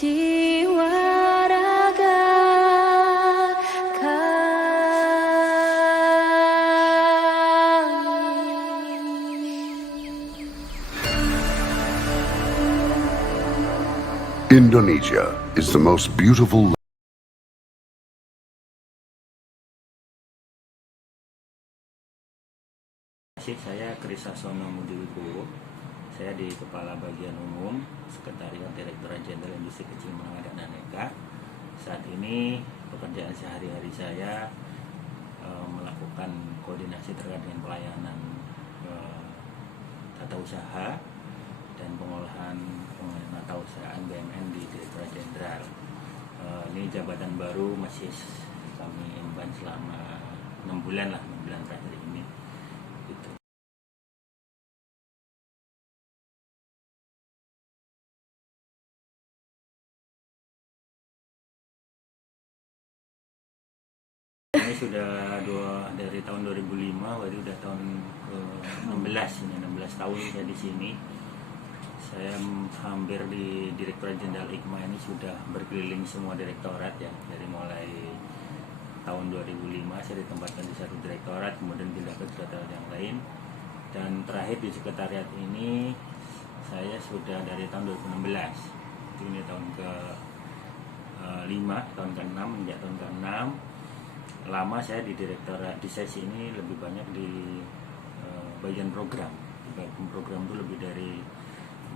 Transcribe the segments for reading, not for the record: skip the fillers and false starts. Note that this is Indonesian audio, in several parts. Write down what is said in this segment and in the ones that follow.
jiwa raga kami. Indonesia is the most beautiful. Saya Krisasono Mudiwibowo, saya di Kepala Bagian Umum, Sekretariat Direktorat Jenderal Industri Kecil Menengah dan Aneka. Saat ini pekerjaan sehari-hari saya melakukan koordinasi terkait dengan pelayanan tata usaha dan pengolahan tata usaha BUMN di Direktorat Jenderal. Ini jabatan baru masih kami emban selama 6 bulan lah, 6 bulan terakhir ini. Gitu. Ini sudah dari tahun 2005, berarti udah tahun ke-16 ini, 16 tahun saya di sini. Saya hampir di Direktorat Jenderal IKMA ini sudah berkeliling semua direktorat ya, dari mulai tahun 2005 saya ditempatkan di satu direktorat, kemudian pindah ke direktorat yang lain, dan terakhir di sekretariat ini saya sudah dari tahun 2016. Ini tahun ke-5, tahun ke-6, menjak tahun ke-6. Lama saya di direktorat di sesi ini lebih banyak di bagian program. Di bagian program itu lebih dari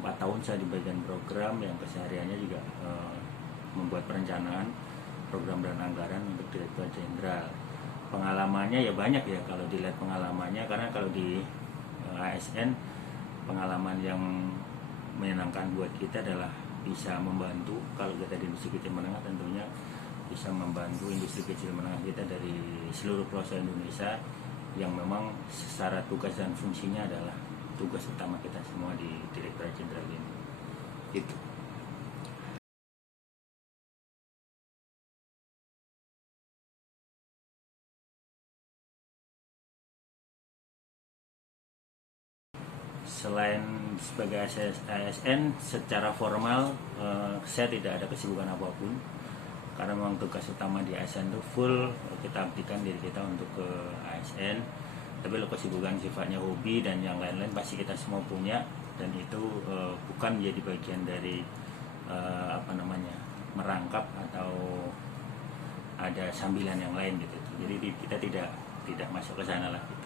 4 tahun saya di bagian program yang kesehariannya juga membuat perencanaan program dan anggaran untuk Direktorat Jenderal. Pengalamannya ya banyak ya kalau dilihat pengalamannya, karena kalau di ASN pengalaman yang menyenangkan buat kita adalah bisa membantu. Kalau kita di industri kecil menengah tentunya bisa membantu industri kecil menengah kita dari seluruh pelosok Indonesia yang memang secara tugas dan fungsinya adalah tugas utama kita semua di Direktorat Jenderal ini. Itu. Selain sebagai ASN, secara formal saya tidak ada kesibukan apapun, karena memang tugas utama di ASN itu full kita abdikan diri kita untuk ke ASN. Tapi kalau kesibukan sifatnya hobi dan yang lain-lain pasti kita semua punya, dan itu bukan menjadi bagian dari merangkap atau ada sambilan yang lain gitu. Jadi kita tidak masuk ke sana lah gitu.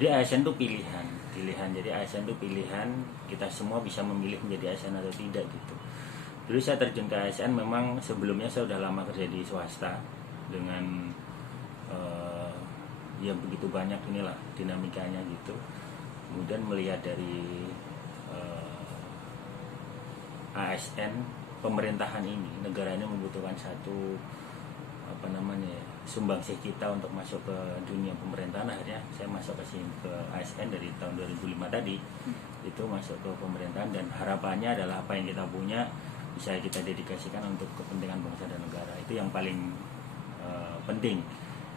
Jadi ASN itu pilihan. Jadi ASN itu pilihan, kita semua bisa memilih menjadi ASN atau tidak gitu. Dulu saya terjun ke ASN memang sebelumnya saya sudah lama kerja di swasta dengan ya begitu banyak inilah dinamikanya gitu. Kemudian melihat dari ASN, pemerintahan ini, negara ini membutuhkan satu sumbangsih kita untuk masuk ke dunia pemerintahan. Akhirnya saya masuk ke ASN dari tahun 2005 tadi. Itu masuk ke pemerintahan, dan harapannya adalah apa yang kita punya bisa kita dedikasikan untuk kepentingan bangsa dan negara. Itu yang paling penting.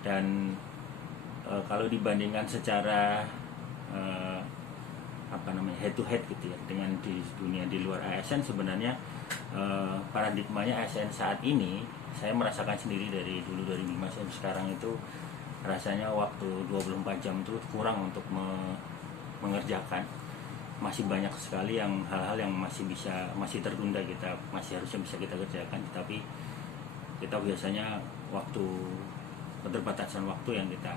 Dan kalau dibandingkan secara head to head gitu ya dengan di dunia di luar ASN, sebenarnya paradigmanya ASN saat ini saya merasakan sendiri dari dulu, dari 5 sampai sekarang itu rasanya waktu 24 jam itu kurang untuk mengerjakan. Masih banyak sekali hal-hal yang masih tertunda, kita masih harusnya bisa kita kerjakan, tapi kita biasanya keterbatasan waktu yang kita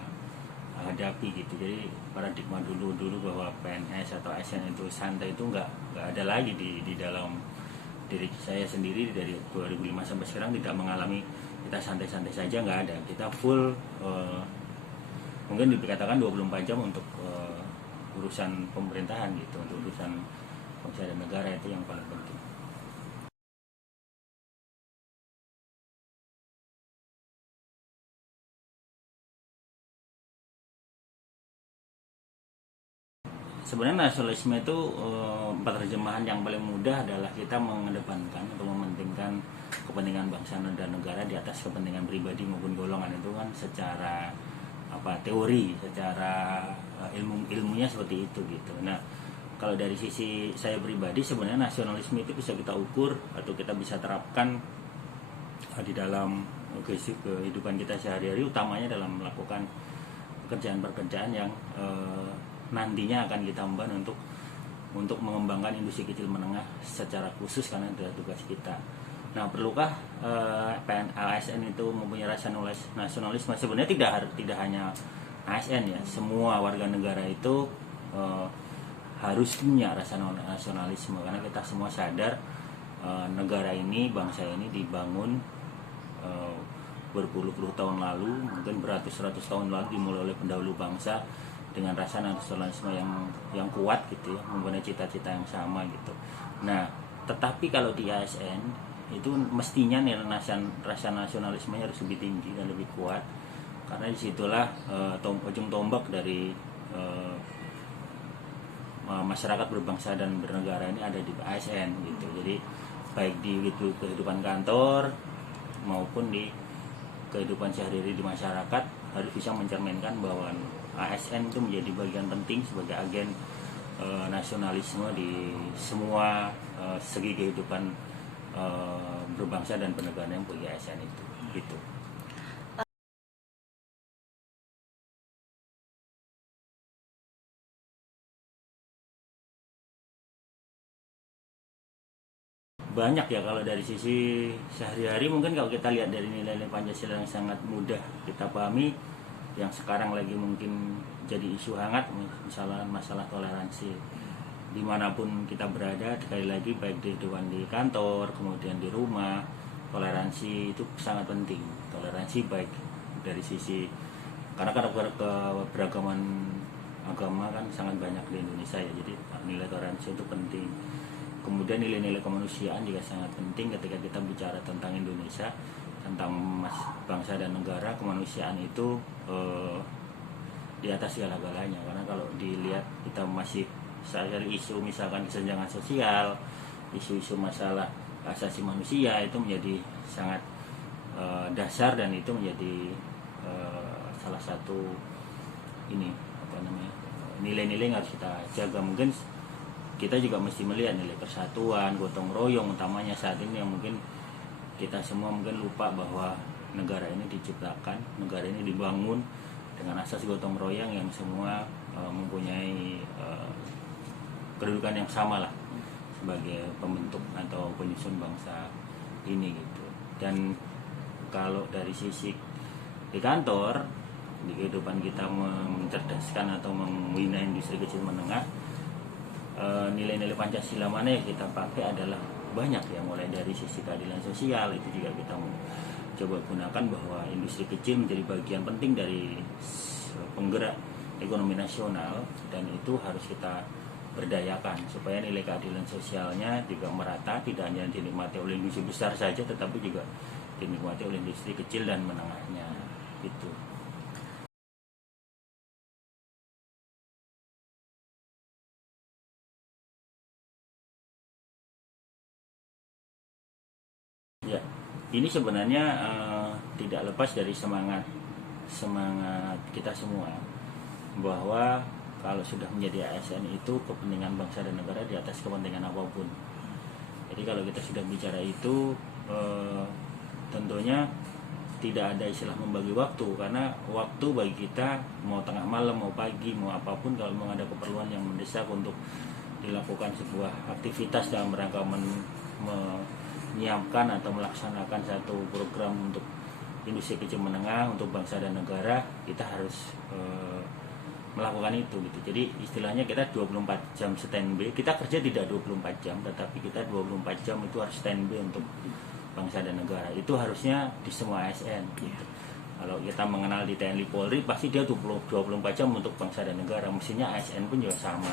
hadapi gitu. Jadi paradigma dulu bahwa PNS atau ASN itu santai itu nggak ada lagi di dalam diri saya sendiri. Dari 2005 sampai sekarang tidak mengalami kita santai-santai saja, nggak ada. Kita full mungkin dikatakan 24 jam untuk urusan pemerintahan gitu, untuk urusan bangsa dan negara. Itu yang paling penting. Sebenarnya nasionalisme itu penerjemahan yang paling mudah adalah kita mengedepankan atau mementingkan kepentingan bangsa dan negara di atas kepentingan pribadi maupun golongan. Itu kan secara teori, secara ilmunya seperti itu gitu. Nah, kalau dari sisi saya pribadi sebenarnya nasionalisme itu bisa kita ukur atau kita bisa terapkan di dalam kehidupan kita sehari-hari, utamanya dalam melakukan pekerjaan-pekerjaan yang nantinya akan kita emban untuk mengembangkan industri kecil menengah secara khusus karena itu tugas kita. Nah, perlukah ASN itu mempunyai rasa nasionalisme? Sebenarnya tidak hanya ASN ya, semua warga negara itu harus punya rasa nasionalisme karena kita semua sadar negara ini, bangsa ini dibangun berpuluh-puluh tahun lalu, mungkin beratus-ratus tahun lalu, dimulai oleh pendahulu bangsa dengan rasa nasionalisme yang kuat gitu ya, mempunyai cita-cita yang sama gitu. Nah, tetapi kalau di ASN itu mestinya rasa nasionalismenya harus lebih tinggi dan lebih kuat, karena disitulah ujung tombak dari masyarakat berbangsa dan bernegara ini ada di ASN gitu. Jadi baik di kehidupan kantor maupun di kehidupan sehari-hari di masyarakat harus bisa mencerminkan bahwa ASN itu menjadi bagian penting sebagai agen nasionalisme di semua segi kehidupan berbangsa dan bernegara yang punya ASN itu gitu. Banyak ya kalau dari sisi sehari-hari, mungkin kalau kita lihat dari nilai-nilai Pancasila yang sangat mudah kita pahami, yang sekarang lagi mungkin jadi isu hangat, misalnya masalah toleransi dimanapun kita berada, sekali lagi baik di kantor, kemudian di rumah, toleransi itu sangat penting. Toleransi baik dari sisi karena keberagaman agama kan sangat banyak di Indonesia ya, jadi nilai toleransi itu penting. Kemudian nilai-nilai kemanusiaan juga sangat penting ketika kita bicara tentang Indonesia, tentang bangsa dan negara. Kemanusiaan itu di atas segala-galanya, karena kalau dilihat kita masih sehari isu misalkan kesenjangan sosial, isu-isu masalah asasi manusia itu menjadi sangat dasar, dan itu menjadi salah satu nilai-nilai yang harus kita jaga. Mungkin kita juga mesti melihat nilai persatuan, gotong royong utamanya saat ini, yang mungkin kita semua mungkin lupa bahwa negara ini diciptakan, negara ini dibangun dengan asas gotong royong yang semua mempunyai kedudukan yang sama lah sebagai pembentuk atau penyusun bangsa ini gitu. Dan kalau dari sisi di kantor, di kehidupan kita mencerdaskan atau membina industri kecil menengah, nilai-nilai Pancasila mana yang kita pakai adalah banyak ya, mulai dari sisi keadilan sosial itu juga kita coba gunakan, bahwa industri kecil menjadi bagian penting dari penggerak ekonomi nasional, dan itu harus kita berdayakan supaya nilai keadilan sosialnya juga merata, tidak hanya dinikmati oleh industri besar saja tetapi juga dinikmati oleh industri kecil dan menengahnya itu. Ya, ini sebenarnya tidak lepas dari semangat kita semua, bahwa kalau sudah menjadi ASN itu kepentingan bangsa dan negara di atas kepentingan apapun. Jadi kalau kita sudah bicara itu, tentunya tidak ada istilah membagi waktu, karena waktu bagi kita mau tengah malam, mau pagi, mau apapun, kalau memang ada keperluan yang mendesak untuk dilakukan sebuah aktivitas dalam rangka menyiapkan atau melaksanakan satu program untuk industri kecil menengah, untuk bangsa dan negara, kita harus melakukan itu gitu. Jadi istilahnya kita 24 jam standby. Kita kerja tidak 24 jam, tetapi kita 24 jam itu harus standby untuk bangsa dan negara. Itu harusnya di semua ASN gitu. Kalau kita mengenal di TNI Polri, pasti dia 24 jam untuk bangsa dan negara. Mestinya ASN pun juga sama,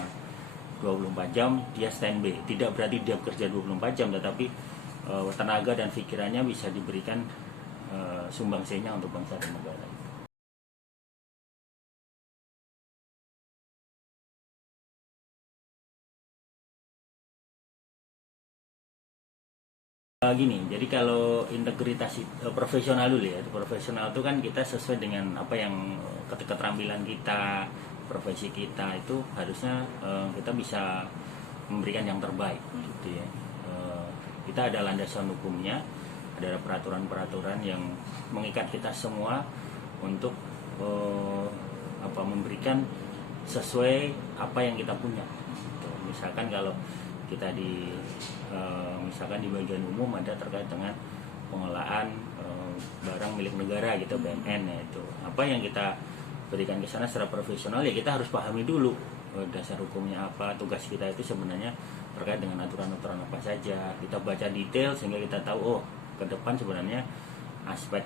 24 jam dia standby. Tidak berarti dia bekerja 24 jam, tetapi tenaga dan pikirannya bisa diberikan sumbangsinya untuk bangsa dan negara. Gini, jadi kalau integritas profesional dulu ya, profesional itu kan kita sesuai dengan apa yang keterampilan kita, profesi kita itu harusnya kita bisa memberikan yang terbaik, gitu ya. Kita ada landasan hukumnya, ada peraturan-peraturan yang mengikat kita semua untuk memberikan sesuai apa yang kita punya. Gitu. Misalkan kalau kita misalkan di bagian umum ada terkait dengan pengelolaan barang milik negara gitu, BMN ya, itu apa yang kita berikan ke sana secara profesional ya kita harus pahami dulu dasar hukumnya apa, tugas kita itu sebenarnya terkait dengan aturan-aturan apa saja, kita baca detail sehingga kita tahu ke depan sebenarnya aspek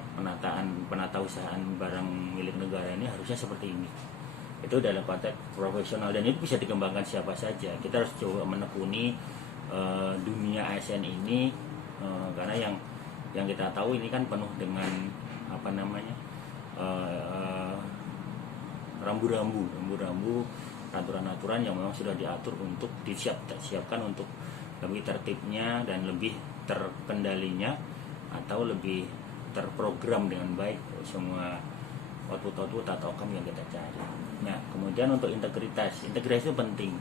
penatausahaan barang milik negara ini harusnya seperti ini. Itu dalam konteks profesional dan itu bisa dikembangkan siapa saja. Kita harus coba menekuni dunia ASN ini karena yang kita tahu ini kan penuh dengan rambu-rambu aturan-aturan yang memang sudah diatur untuk disiapkan untuk lebih tertibnya dan lebih terkendalinya atau lebih terprogram dengan baik semua output atau outcome yang kita cari. Nah, kemudian untuk integritas itu penting.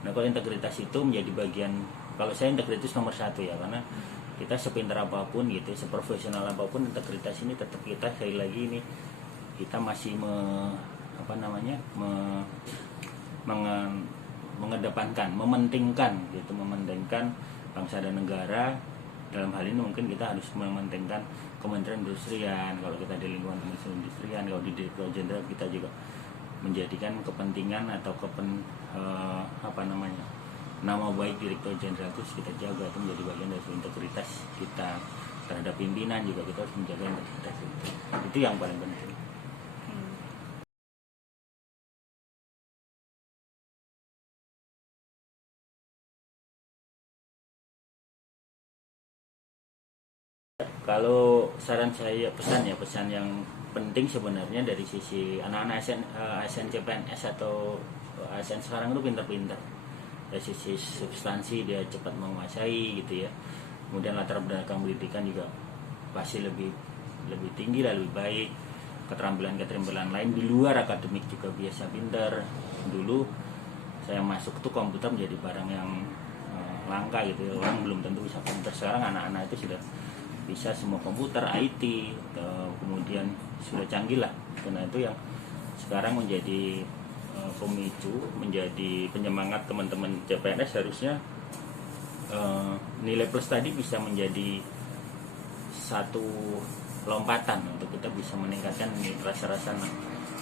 Nah, kalau integritas itu menjadi bagian, kalau saya integritas nomor 1 ya, karena kita sepintar apapun gitu, seprofesional apapun, integritas ini tetap kita sekali lagi ini kita masih mementingkan bangsa dan negara. Dalam hal ini mungkin kita harus mementingkan Kementerian Perindustrian, kalau kita di lingkungan Kementerian Perindustrian, kalau di Direktorat Jenderal kita juga menjadikan kepentingan atau nama baik Direktur Jenderal itu kita jaga, itu menjadi bagian dari integritas kita terhadap pimpinan juga kita harus menjaga integritas itu yang paling penting. Kalau saran saya pesan yang penting sebenarnya dari sisi anak-anak ASN CPNS atau ASN sekarang itu pintar-pintar. Dari sisi substansi dia cepat menguasai gitu ya. Kemudian latar belakang pendidikan juga pasti lebih tinggi lah, lebih baik. Keterampilan lain di luar akademik juga biasa pintar. Dulu saya masuk tuh komputer menjadi barang yang langka gitu ya. Orang belum tentu bisa komputer. Sekarang anak-anak itu sudah bisa semua komputer, IT, kemudian sudah canggih lah. Karena itu yang sekarang menjadi pemicu, menjadi penyemangat teman-teman CPNS harusnya nilai plus tadi bisa menjadi satu lompatan untuk kita bisa meningkatkan rasa-rasa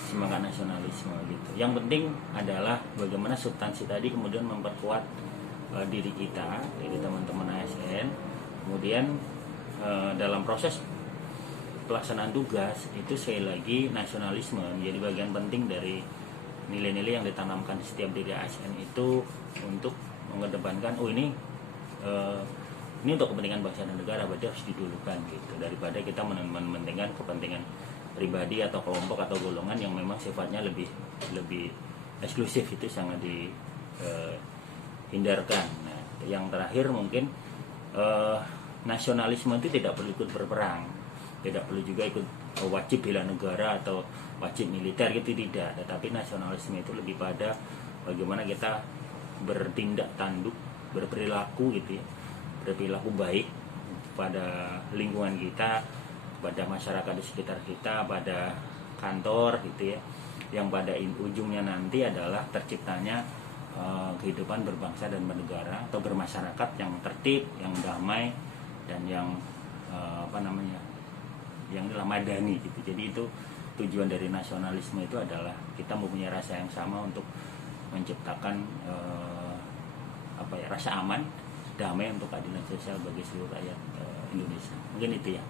semangat nasionalisme gitu. Yang penting adalah bagaimana substansi tadi kemudian memperkuat diri kita, diri teman-teman ASN. Kemudian dalam proses pelaksanaan tugas itu sekali lagi nasionalisme menjadi bagian penting dari nilai-nilai yang ditanamkan setiap diri ASN itu untuk mengedepankan ini untuk kepentingan bangsa dan negara, berarti harus didulukan gitu, daripada kita mementingkan kepentingan pribadi atau kelompok atau golongan yang memang sifatnya lebih eksklusif. Itu sangat dihindarkan. Nah, yang terakhir mungkin nasionalisme itu tidak perlu ikut berperang, tidak perlu juga ikut wajib bela negara atau wajib militer gitu, tidak. Tetapi nasionalisme itu lebih pada bagaimana kita bertindak tanduk, berperilaku gitu ya, berperilaku baik pada lingkungan kita, pada masyarakat di sekitar kita, pada kantor gitu ya, yang pada ujungnya nanti adalah terciptanya kehidupan berbangsa dan bernegara atau bermasyarakat yang tertib, yang damai, dan yang yang madani gitu. Jadi itu tujuan dari nasionalisme itu adalah kita mempunyai rasa yang sama untuk menciptakan rasa aman, damai untuk keadilan sosial bagi seluruh rakyat Indonesia. Mungkin itu ya.